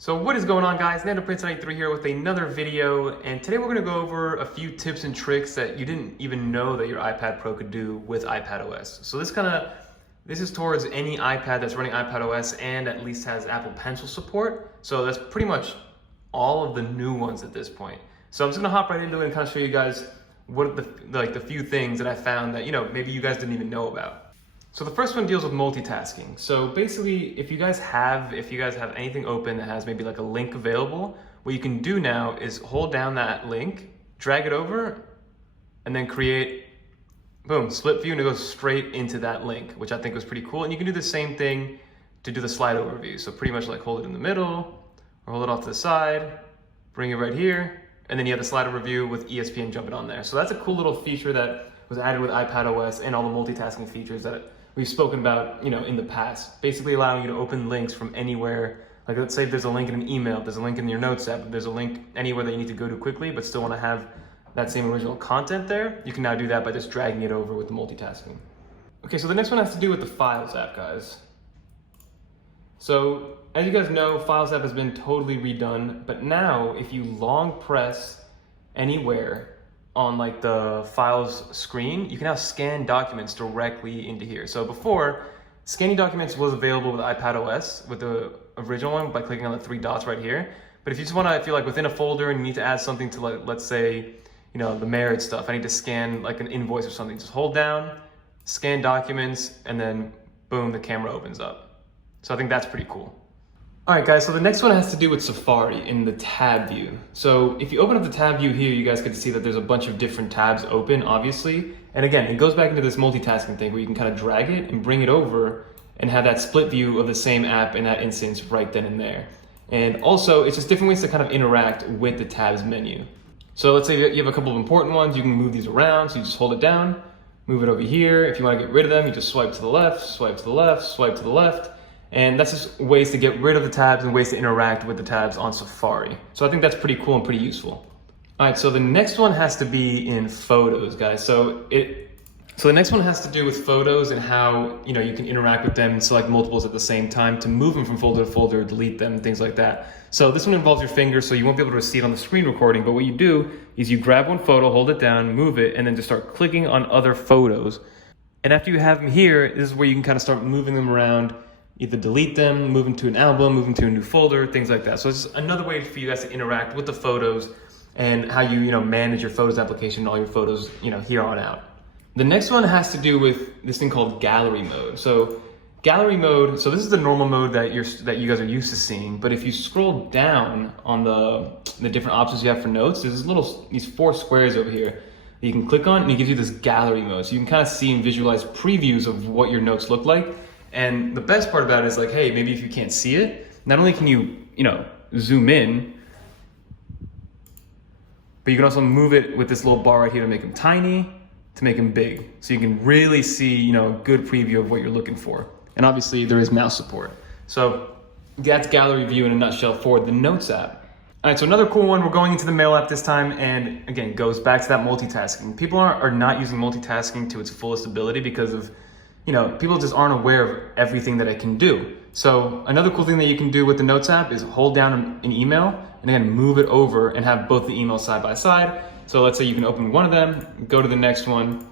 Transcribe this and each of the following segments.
So what is going on, guys? NandoPrince93 here with another video, and today we're going to go over a few tips and tricks that you didn't even know that your iPad Pro could do with iPadOS. So this is towards any iPad that's running iPadOS and at least has Apple Pencil support. So that's pretty much all of the new ones at this point. So I'm just going to hop right into it and kind of show you guys what the few things that I found that maybe you guys didn't even know about. So the first one deals with multitasking. So basically, if you guys have anything open that has maybe like a link available, what you can do now is hold down that link, drag it over, and then create, boom, split view, and it goes straight into that link, which I think was pretty cool. And you can do the same thing to do the slide overview. So pretty much like hold it in the middle, or hold it off to the side, bring it right here, and then you have the slide overview with ESPN jumping on there. So that's a cool little feature that was added with iPadOS and all the multitasking features that we've spoken about, in the past, basically allowing you to open links from anywhere. Like let's say there's a link in an email, there's a link in your notes app, there's a link anywhere that you need to go to quickly, but still want to have that same original content there. You can now do that by just dragging it over with the multitasking. Okay, so the next one has to do with the Files app, guys. So as you guys know, Files app has been totally redone, but now if you long press anywhere on like the Files screen, you can now scan documents directly into here. So before, scanning documents was available with iPadOS with the original one by clicking on the three dots right here. But if you just want to, if you're like within a folder and you need to add something to, like, let's say, the marriage stuff, I need to scan like an invoice or something, just hold down, scan documents, and then boom, the camera opens up. So I think that's pretty cool. All right, guys, so the next one has to do with Safari in the tab view. So if you open up the tab view here, you guys get to see that there's a bunch of different tabs open, obviously. And again, it goes back into this multitasking thing where you can kind of drag it and bring it over and have that split view of the same app in that instance right then and there. And also, it's just different ways to kind of interact with the tabs menu. So let's say you have a couple of important ones, you can move these around. So you just hold it down, move it over here. If you want to get rid of them, you just swipe to the left, swipe to the left, swipe to the left. And that's just ways to get rid of the tabs and ways to interact with the tabs on Safari. So I think that's pretty cool and pretty useful. All right, so the next one has to be in Photos, guys. So the next one has to do with Photos and how you can interact with them and select multiples at the same time to move them from folder to folder, delete them, things like that. So this one involves your finger, so you won't be able to see it on the screen recording, but what you do is you grab one photo, hold it down, move it, and then just start clicking on other photos. And after you have them here, this is where you can kind of start moving them around, either delete them, move them to an album, move them to a new folder, things like that. So it's just another way for you guys to interact with the photos and how you manage your Photos application and all your photos here on out. The next one has to do with this thing called gallery mode. So gallery mode, so this is the normal mode that you guys are used to seeing, but if you scroll down on the different options you have for notes, there's these four squares over here that you can click on, and it gives you this gallery mode. So you can kind of see and visualize previews of what your notes look like. And the best part about it is like, hey, maybe if you can't see it, not only can you, zoom in, but you can also move it with this little bar right here to make them tiny, to make them big. So you can really see, a good preview of what you're looking for. And obviously there is mouse support. So that's gallery view in a nutshell for the Notes app. All right, so another cool one, we're going into the Mail app this time, and again, goes back to that multitasking. People are not using multitasking to its fullest ability because of people just aren't aware of everything that it can do. So another cool thing that you can do with the Notes app is hold down an email and then move it over and have both the emails side by side. So let's say you can open one of them, go to the next one,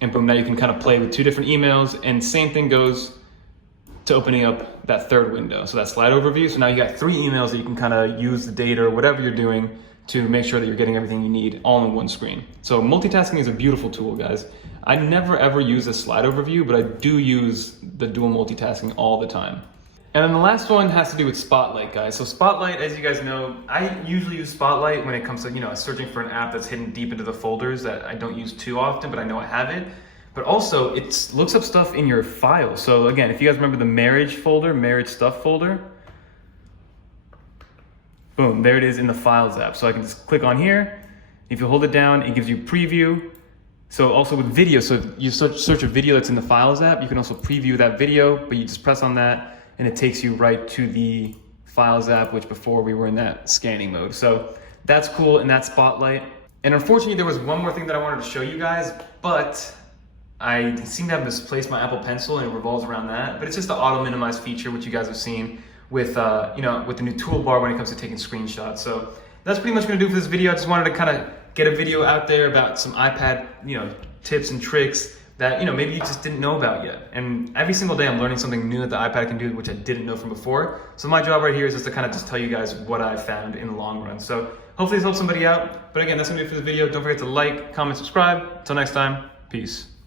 and boom, now you can kind of play with two different emails, and same thing goes to opening up that third window. So that slide overview. So now you got three emails that you can kind of use the data or whatever you're doing to make sure that you're getting everything you need all in one screen. So multitasking is a beautiful tool, guys. I never ever use a slide overview, but I do use the dual multitasking all the time. And then the last one has to do with Spotlight, guys. So Spotlight, as you guys know, I usually use Spotlight when it comes to searching for an app that's hidden deep into the folders that I don't use too often, but I know I have it. But also it looks up stuff in your files. So again, if you guys remember the marriage folder, marriage stuff folder, boom, there it is in the Files app. So I can just click on here. If you hold it down, it gives you preview. So also with video, so if you search a video that's in the Files app, you can also preview that video, but you just press on that and it takes you right to the Files app, which before we were in that scanning mode. So that's cool, and that's Spotlight. And unfortunately, there was one more thing that I wanted to show you guys, but I seem to have misplaced my Apple Pencil and it revolves around that. But it's just the auto minimize feature, which you guys have seen, with with the new toolbar when it comes to taking screenshots. So that's pretty much gonna do for this video. I just wanted to kind of get a video out there about some iPad tips and tricks that maybe you just didn't know about yet. And every single day I'm learning something new that the iPad can do, which I didn't know from before. So my job right here is just to kind of just tell you guys what I found in the long run. So hopefully this helps somebody out. But again, that's gonna be it for the video. Don't forget to like, comment, subscribe. Until next time, peace.